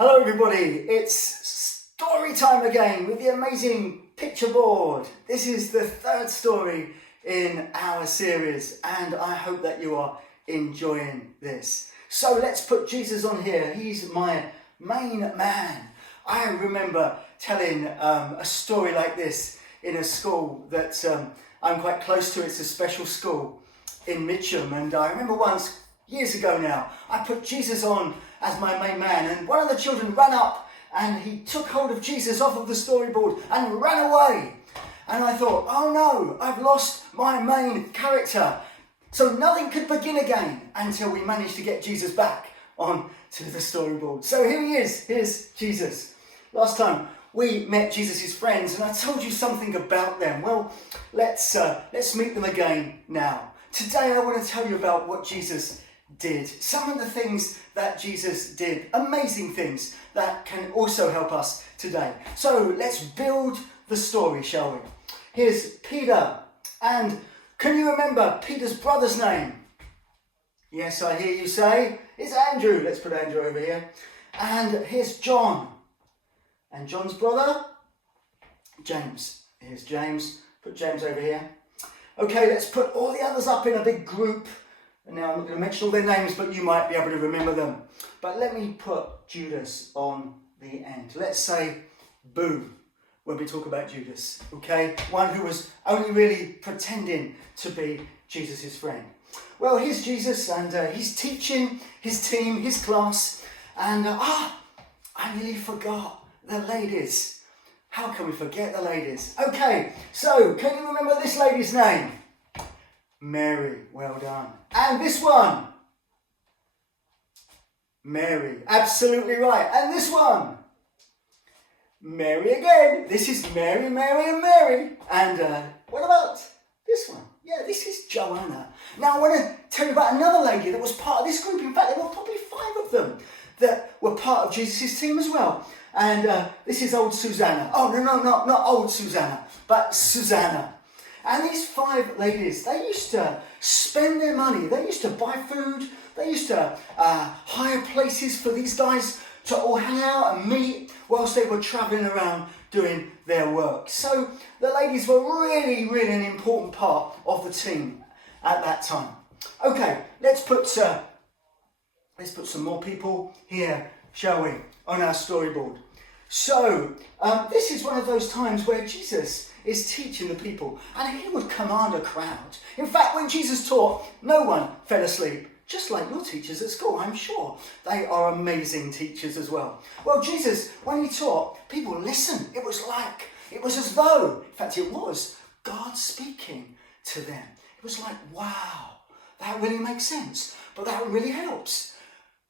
Hello everybody, it's story time again with the amazing picture board. This is the third story in our series and I hope that you are enjoying this. So let's put Jesus on here. He's my main man. I remember telling a story like this in a school that I'm quite close to. It's a special school in Mitcham, and I remember once, years ago now, I put Jesus on as my main man, and one of the children ran up and he took hold of Jesus off of the storyboard and ran away. And I thought, oh no, I've lost my main character. So nothing could begin again until we managed to get Jesus back on to the storyboard. So here he is, here's Jesus. Last time we met Jesus' friends and I told you something about them. Well, let's meet them again now. Today I want to tell you about what Jesus did. Some of the things that Jesus did. Amazing things that can also help us today. So let's build the story, shall we? Here's Peter. And can you remember Peter's brother's name? Yes, I hear you say. It's Andrew. Let's put Andrew over here. And here's John. And John's brother? James. Here's James. Put James over here. Okay, let's put all the others up in a big group. And now I'm not going to mention all their names, but you might be able to remember them. But let me put Judas on the end. Let's say Boo when we talk about Judas, okay? One who was only really pretending to be Jesus' friend. Well, here's Jesus, and he's teaching his team, his class, and I nearly forgot the ladies. How can we forget the ladies? Okay, so can you remember this lady's name? Mary, well done. And this one? Mary, absolutely right. And this one? Mary again. This is Mary, Mary and Mary. And what about this one? Yeah, this is Joanna. Now I want to tell you about another lady that was part of this group. In fact, there were probably 5 of them that were part of Jesus' team as well. And this is old Susanna. Oh, no, not old Susanna, but Susanna. And these 5 ladies, they used to spend their money. They used to buy food. They used to hire places for these guys to all hang out and meet whilst they were travelling around doing their work. So the ladies were really, really an important part of the team at that time. Okay, let's put some more people here, shall we, on our storyboard. So this is one of those times where Jesus is teaching the people, and he would command a crowd. In fact, when Jesus taught, no one fell asleep, just like your teachers at school, I'm sure. They are amazing teachers as well. Well, Jesus, when he taught, people listened. It was as though, in fact, it was God speaking to them. It was like, wow, that really makes sense, but that really helps.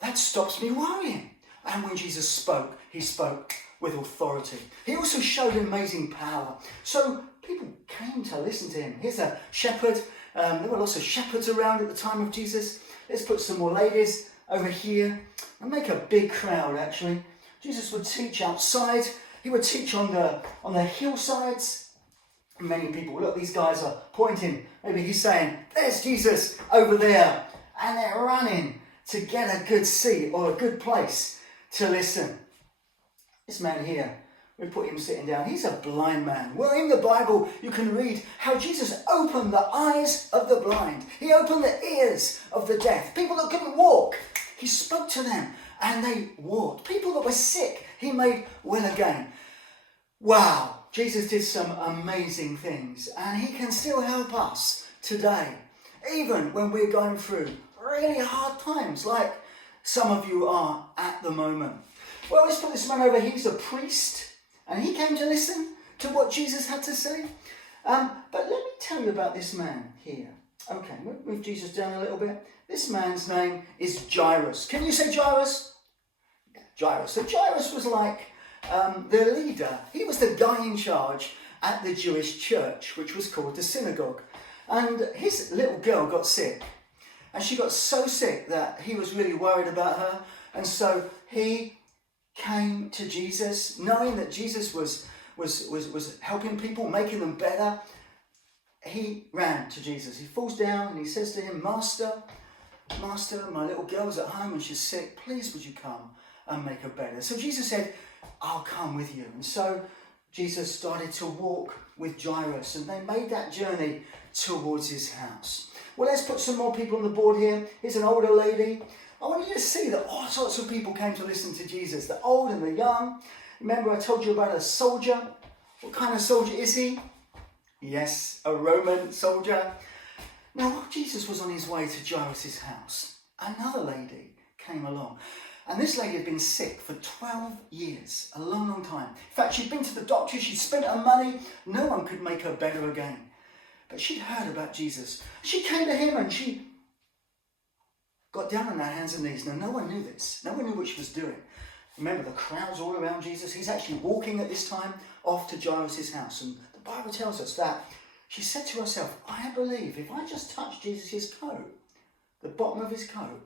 That stops me worrying. And when Jesus spoke, he spoke with authority. He also showed amazing power. So people came to listen to him. Here's a shepherd. There were lots of shepherds around at the time of Jesus. Let's put some more ladies over here and make a big crowd, actually. Jesus would teach outside. He would teach on the hillsides. Many people, look, these guys are pointing. Maybe he's saying, there's Jesus over there. And they're running to get a good seat or a good place to listen. This man here, we put him sitting down. He's a blind man. Well, in the Bible, you can read how Jesus opened the eyes of the blind. He opened the ears of the deaf. People that couldn't walk, he spoke to them and they walked. People that were sick, he made well again. Wow, Jesus did some amazing things, and he can still help us today, even when we're going through really hard times like some of you are at the moment. Well, let's put this man over. He's a priest, and he came to listen to what Jesus had to say. But let me tell you about this man here. Okay, move Jesus down a little bit. This man's name is Jairus. Can you say Jairus? Yeah, Jairus. So Jairus was like the leader. He was the guy in charge at the Jewish church, which was called the synagogue. And his little girl got sick. And she got so sick that he was really worried about her. And so he came to Jesus, knowing that Jesus was helping people, making them better. He ran to Jesus. He falls down and he says to him, Master, my little girl's at home and she's sick. Please, would you come and make her better. So Jesus said, I'll come with you. And so Jesus started to walk with Jairus, and they made that journey towards his house. Well, let's put some more people on the board here. Here's an older lady. I want you to see that all sorts of people came to listen to Jesus, the old and the young. Remember I told you about a soldier? What kind of soldier is he? Yes, a Roman soldier. Now, while Jesus was on his way to Jairus' house, another lady came along. And this lady had been sick for 12 years, a long, long time. In fact, she'd been to the doctor, she'd spent her money. No one could make her better again. But she'd heard about Jesus. She came to him and she got down on her hands and knees. Now, no one knew this. No one knew what she was doing. Remember, the crowd's all around Jesus. He's actually walking at this time off to Jairus' house. And the Bible tells us that she said to herself, I believe if I just touch Jesus' coat, the bottom of his coat,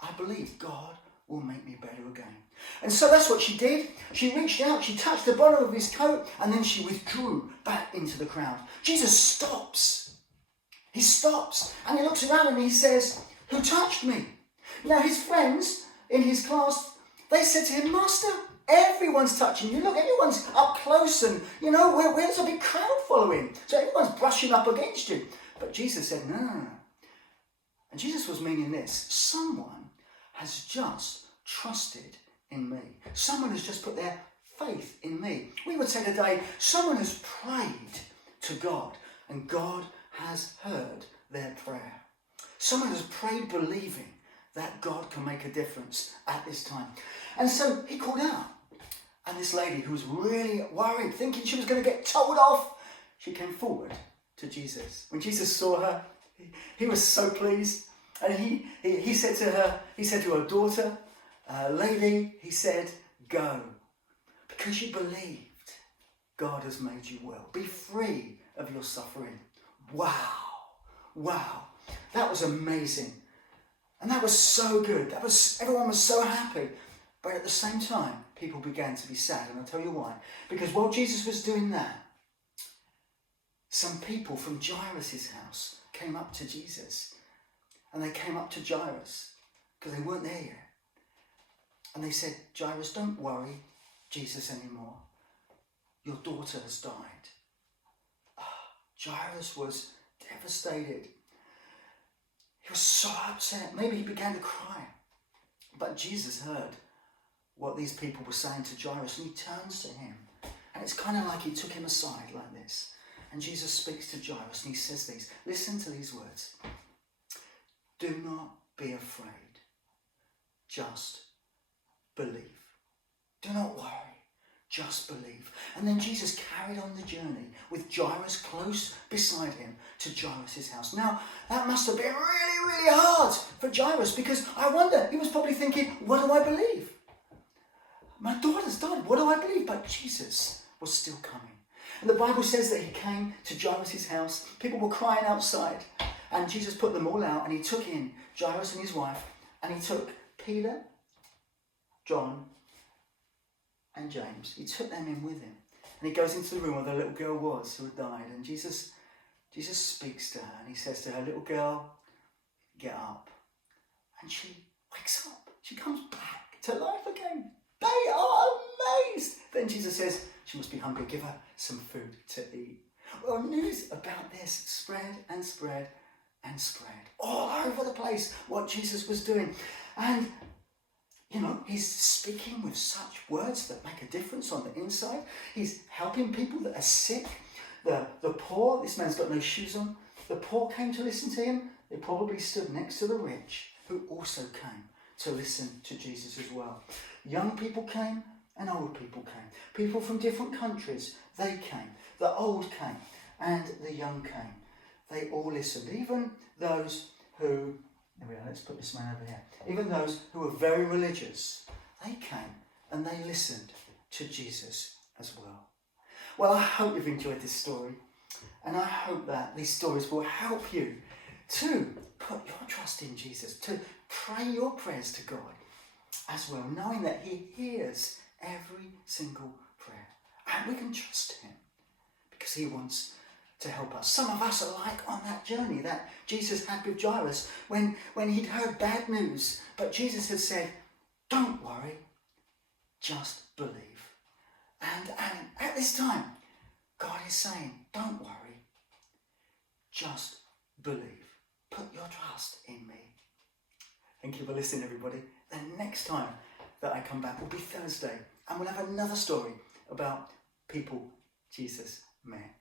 I believe God will make me better again. And so that's what she did. She reached out, she touched the bottom of his coat, and then she withdrew back into the crowd. Jesus stops. He stops, and he looks around and he says, who touched me? Now his friends in his class, they said to him, Master, everyone's touching you. Look, everyone's up close and, there's a big crowd following. So everyone's brushing up against you. But Jesus said, no. And Jesus was meaning this. Someone has just trusted in me. Someone has just put their faith in me. We would say today, someone has prayed to God and God has heard their prayer. Someone has prayed believing that God can make a difference at this time. And so he called out. And this lady who was really worried, thinking she was going to get told off, she came forward to Jesus. When Jesus saw her, he was so pleased. And he said to her daughter, lady, he said, go. Because you believed, God has made you well. Be free of your suffering. Wow. That was amazing. And that was so good. Everyone was so happy. But at the same time, people began to be sad. And I'll tell you why. Because while Jesus was doing that, some people from Jairus' house came up to Jesus. And they came up to Jairus because they weren't there yet. And they said, Jairus, don't worry Jesus anymore. Your daughter has died. Jairus was devastated. He was so upset. Maybe he began to cry. But Jesus heard what these people were saying to Jairus, and he turns to him. And it's kind of like he took him aside like this. And Jesus speaks to Jairus and he says these. Listen to these words. Do not be afraid. Just believe. Do not worry. Just believe. And then Jesus carried on the journey with Jairus close beside him to Jairus' house. Now, that must have been really, really hard for Jairus, because I wonder, he was probably thinking, what do I believe? My daughter's died. What do I believe? But Jesus was still coming. And the Bible says that he came to Jairus' house. People were crying outside. And Jesus put them all out and he took in Jairus and his wife, and he took Peter, John and James. He took them in with him. And he goes into the room where the little girl was who had died. And Jesus speaks to her and he says to her, little girl, get up. And she wakes up. She comes back to life again. They are amazed. Then Jesus says, she must be hungry. Give her some food to eat. Well, news about this spread and spread and spread all over the place, what Jesus was doing. And, he's speaking with such words that make a difference on the inside. He's helping people that are sick. The poor, this man's got no shoes on. The poor came to listen to him. They probably stood next to the rich, who also came to listen to Jesus as well. Young people came and old people came. People from different countries, they came. The old came and the young came. They all listened. Even those who, there we are, let's put this man over here. Even those who were very religious, they came and they listened to Jesus as well. Well, I hope you've enjoyed this story. And I hope that these stories will help you to put your trust in Jesus, to pray your prayers to God as well, knowing that he hears every single prayer. And we can trust him because he wants to help us. Some of us are like on that journey that Jesus had with Jairus when he'd heard bad news, but Jesus had said, don't worry, just believe. And at this time, God is saying, don't worry, just believe. Put your trust in me. Thank you for listening, everybody. The next time that I come back will be Thursday, and we'll have another story about people Jesus met.